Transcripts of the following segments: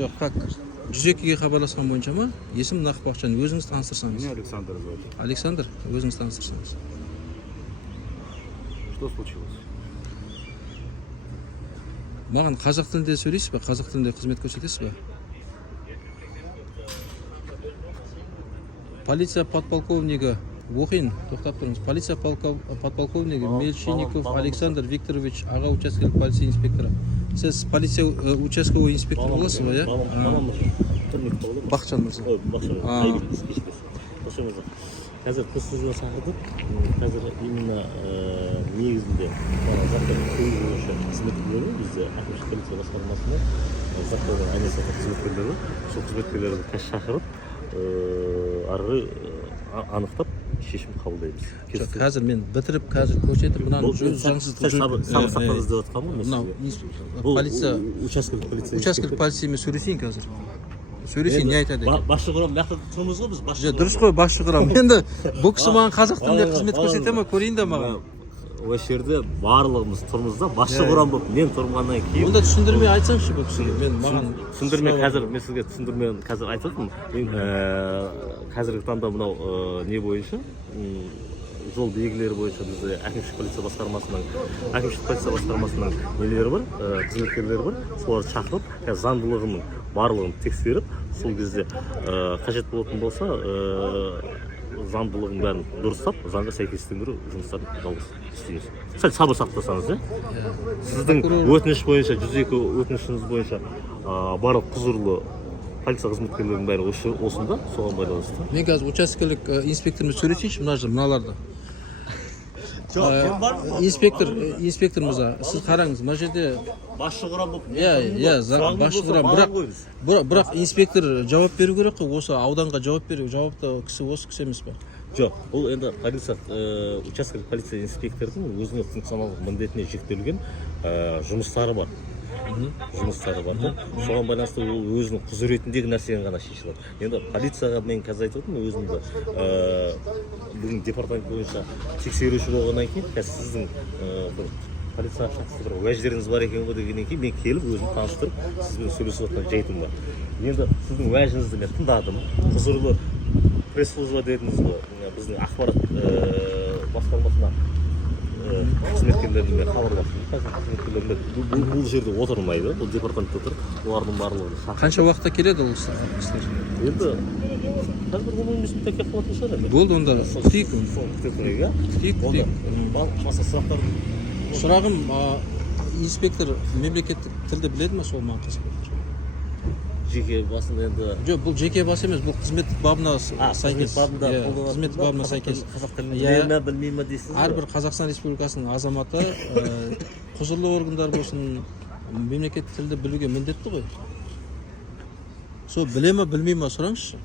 Жоқ, как 102-ге хабарласқан бойынша ма? Есім Нақып Бақытжан, өзіңіз таныстырсаңыз. Меня Александр зовут. Александр, өзіңіз таныстырсаңыз. Что случилось? Маған қазақ тілінде сөйлейсіз бе? Қазақ тілінде қызмет көрсетесіз бе? Полиция подполковнигі оқиын, тоқтап тұрыңыз. Полиция подполковнигі Мельчинников Александр Викторович, аға учаскелік полиция инспекторы. Сіз полиция участковый инспектор боласыз ба, Бақытжан мырза? Қазір қосызына шақырдық. Қазір именно негізінде заттар көз бойынша қызметкерлері бізде әкімшілік полиция басқармасында заттардың айнасатын қызметкерлері, сол қызметкерлерді қазір шақырып, арғы анықтап шешім қабылдаймыз. Қазір мен бітіріп, қазір көрсетіп, мынаны заңсыздық сақтаңыз деп жатқанмын. Бұл учаскелік полициямен сөйлесейін қазір. Сөйлесейін, не айтады екен? Басшы құрам, мақта тұрмыз ғой біз басшы құрам. Дұрыс қой, басшы құрам. Енді бұл кісі маған қазақ тілінде қызмет көрсете ме, көрейін де маған. Осы жерде барлығымыз тұрмыз да, басшы құрам болып мен тұрғаннан кейін. Онда түсіндірмей айтсаңшы бұл кісіге. Мен маған түсіндірме қазір мен сізге түсіндірме қазір айтатынмын. Мен қазіргі таңда мынау не бойынша жол белгілері бойынша бізде әкімшілік полиция басқармасының нелері бар, қызметкерлері бар. Соларды шақырып, заңдылығының барлығын тексеріп, сол кезде қажет болатын болса, заңдылығын бәрін дұрыстап, заңға сәйкестендіру жұмыстарын істейміз. Сәл сабыр сақтасаңыз, сіздің өтініш бойынша, 102 өтінішіңіз бойынша барлық құзырлы полиция қызметкерлерінің бәрі осында, соған байланысты. Мен қазір учаскелік инспектормен сөйлесейінші, мыналарды. Инспектор мырза, сіз қараңыз, мына жерде басшы құрам болып. Басшы құрам, бірақ инспектор жауап беру керек қой, осы ауданға жауап беру, жауапты кісі осы кісі емес пе? Жоқ, бұл енді учаскелік полиция инспектордың өзінің функционалдық міндетіне жүктелген жұмыстары бар. Соған байланысты ол өзінің құзыретіндегі нәрсені ғана шешіп жатыр. Енді полицияға мен қазір айтып отырмын, өзімді бүгін департамент бойынша тексеруші болғаннан кейін, сіздің полицияға қатысты бір уәждеріңіз бар екен ғой дегеннен кейін мен келіп өзімді таныстырып, сізбен сөйлесіп жатқан жайтым бар. Енді сіздің уәжіңізді мен тыңдадым. Құзырлы пресс-служба дедіңіз ғой, біздің ақпарат басқармасына қызметкерлеріне мен хабарластым. Бұл жерде отырмайды, бұл департаментте отыр, олардың барлығы. Қанша уақытта келеді ол кісілер? Енді қазір 15 минутта келіп қалатын шығар. Болды, онда күтейік. Маса сұрағым, инспектор мемлекеттік тілді біледі ме, сол маған қызмет? Жеке басында енді... Жоқ, бұл жеке бас емес, бұл қызмет бабына сәйкес. Қызмет бабына сәйкес. Қазақ тілін біле ме, білмей ме дейсіз? Әрбір Қазақстан Республикасының азаматы құзырлы органдар болсын, мемлекет тілді білуге міндетті ғой. Сол біле ме, білмей ме сұраңызшы.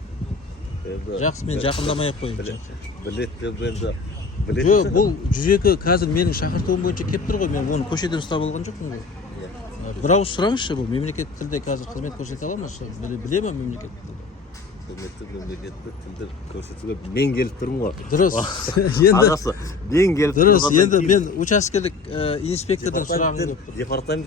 Жақсы, мен жақындамай-ақ қойын. Біледі деп енді... Жоқ, бұл 102 қазір менің шақыртуым бойынша кеп тұр ғой, мен оны көшеден ұстап алған жоқпын ғой. Бір ауыз сұраңызшы, бұл мемлекет тілде қазір қызмет көрсете ала ма? Біле ме мемлекет тілді? Мемлекеттік тілді көрсетуге мен келіп тұрмын ғой. Дұрыс. Ағасы, мен келіп тұрмын. Дұрыс, енді мен учаскелік инспектордан сұрағым. Департамент